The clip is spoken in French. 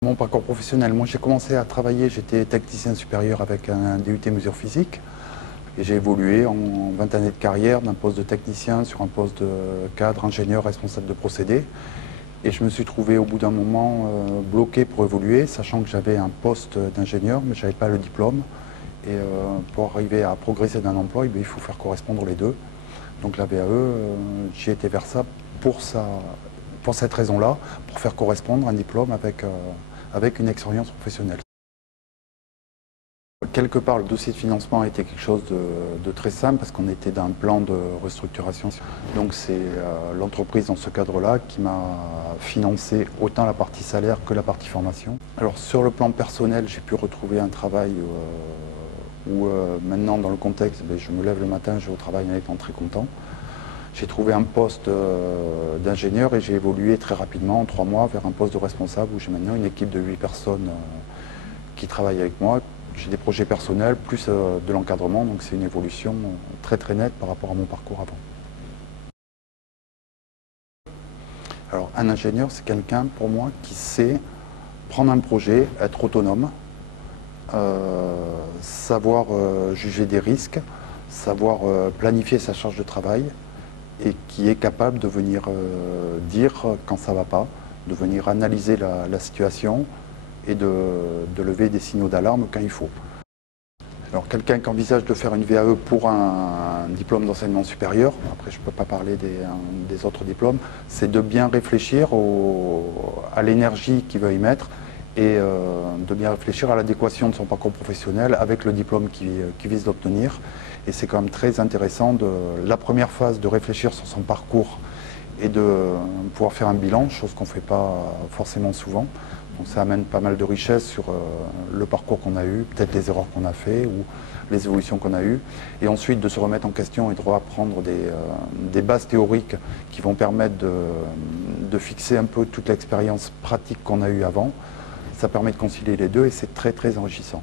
Mon parcours professionnel, moi j'ai commencé à travailler, j'étais technicien supérieur avec un DUT mesure physique et j'ai évolué en 20 années de carrière d'un poste de technicien sur un poste de cadre, ingénieur, responsable de procédés. Et je me suis trouvé au bout d'un moment bloqué pour évoluer, sachant que j'avais un poste d'ingénieur mais je n'avais pas le diplôme. Et pour arriver à progresser d'un emploi, il faut faire correspondre les deux. Donc la VAE, j'y étais vers ça pour cette raison-là, pour faire correspondre un diplôme avec une expérience professionnelle. Quelque part, le dossier de financement a été quelque chose de très simple parce qu'on était dans un plan de restructuration. Donc c'est l'entreprise dans ce cadre-là qui m'a financé autant la partie salaire que la partie formation. Alors sur le plan personnel, j'ai pu retrouver un travail où maintenant dans le contexte, je me lève le matin, je vais au travail en étant très content. J'ai trouvé un poste d'ingénieur et j'ai évolué très rapidement, en 3 mois, vers un poste de responsable où j'ai maintenant une équipe de 8 personnes qui travaillent avec moi. J'ai des projets personnels, plus de l'encadrement, donc c'est une évolution très très nette par rapport à mon parcours avant. Alors un ingénieur, c'est quelqu'un pour moi qui sait prendre un projet, être autonome, savoir juger des risques, savoir planifier sa charge de travail et qui est capable de venir dire quand ça ne va pas, de venir analyser la situation et de lever des signaux d'alarme quand il faut. Alors quelqu'un qui envisage de faire une VAE pour un diplôme d'enseignement supérieur, après je ne peux pas parler des autres diplômes, c'est de bien réfléchir à l'énergie qu'il veut y mettre et de bien réfléchir à l'adéquation de son parcours professionnel avec le diplôme qu'il vise d'obtenir. Et c'est quand même très intéressant la première phase de réfléchir sur son parcours et de pouvoir faire un bilan, chose qu'on ne fait pas forcément souvent. Donc ça amène pas mal de richesse sur le parcours qu'on a eu, peut-être les erreurs qu'on a fait ou les évolutions qu'on a eues. Et ensuite de se remettre en question et de reprendre des bases théoriques qui vont permettre de fixer un peu toute l'expérience pratique qu'on a eue avant. Ça permet de concilier les deux et c'est très très enrichissant.